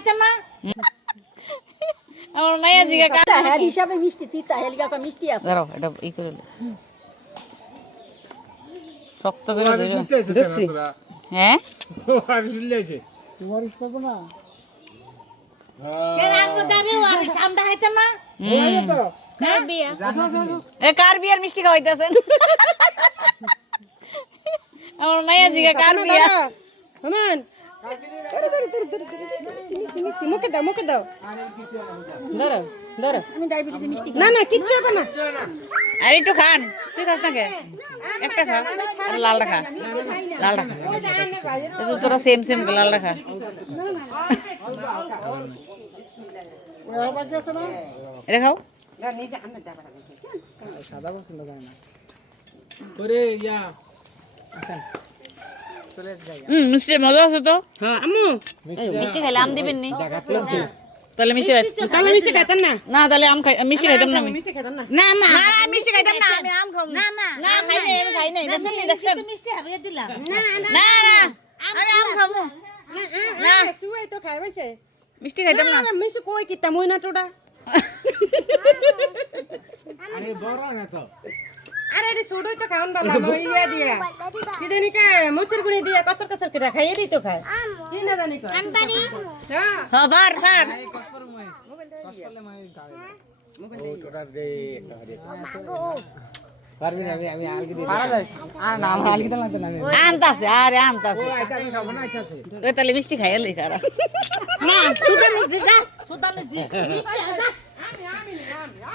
খাইতে মা আমার মাইয়া জিগা কা হ্যাঁ হিসাবে মিষ্টি তিতা হেলিকা মিষ্টি আছে। দাঁড়াও এটা ই করে লো। শক্ত করে দেখছি। হ্যাঁ? ওয়ারিশ করব না? কে রাখব দাঁড়িয়ে ওয়ারিশ আমরা খাইতে মা এ কার বিয়ার মিষ্টি খাওয়াইতেছেন? আমার মাইয়া জিগা কার বিয়া? মিষ্টি মিষ্টি মুখে দাও মুখে দাও। ধরো ধরো। আমি ডায়াবেটিস মিষ্টি না না কিচ্ছু হবে না। আর একটু খান তুই খাস না কে? একটা খা। আর লালটা খা লালটা খা তো তোরা সেম সেম লালটা খা এটা খাও। ওরে ইয়া। হুম মিষ্টি মজা আছে তো হ্যাঁ আম্মু মিষ্টি খাইলে আম দিবেন নি তাহলে মিষ্টি তাহলে মিষ্টি খাইতেন না না তাহলে আম খাই মিষ্টি খাইতাম না আমি মিষ্টি খাইতেন না না না না মিষ্টি খাইতাম না আমি আম খাব না না না খাই নাই আমি খাই নাই দেখছেন নি দেখছেন মিষ্টি হাবিয়ে দিলাম না না আমি আম খাব না শুয়ে তো খাই বসে মিষ্টি খাইতাম না মিষ্টি কই কিতা মই না তোরা আরে বড় না তো আরে এটি ছোটই তো খাওন বালা মই ইয়া দিয়া। কি জানি কে মুচের গুনি দিয়া কচর কচর করে খাই এটি তো খায় কি না জানি কয় হ্যাঁ। হ্যাঁ। বার বার ওটা দে পারবি না আমি আমি আলগি দিই আর না আমার আলগি দিলাম না আমি। আনতাছে আরে আনতাছে। আইতা আমি সব না আইতাছে। ওই তাহলে মিষ্টি খাই এলি খারা না সুদান জি যা সুদান জি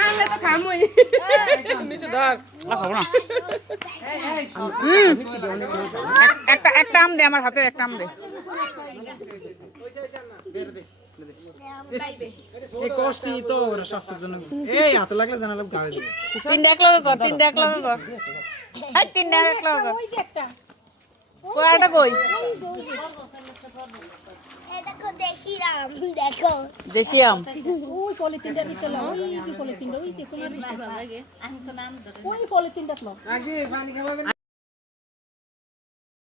আনে তো খামই মিষ্টি ধর না খাব না একটা। একটা আম দে আমার হাতে একটা আম দে তিনটা এক লগে কর তিনটা এক লগে কর তিনটা এক লগে কর কই কই দেখো। দেশি আম। ওই পলিথিনটা নিতে লো ওই কি পলিথিনটা ওই যে তোমার ভালো লাগে। আমি তো নাম ওই পলিথিনটা লো আগে পানি খাওয়াবেন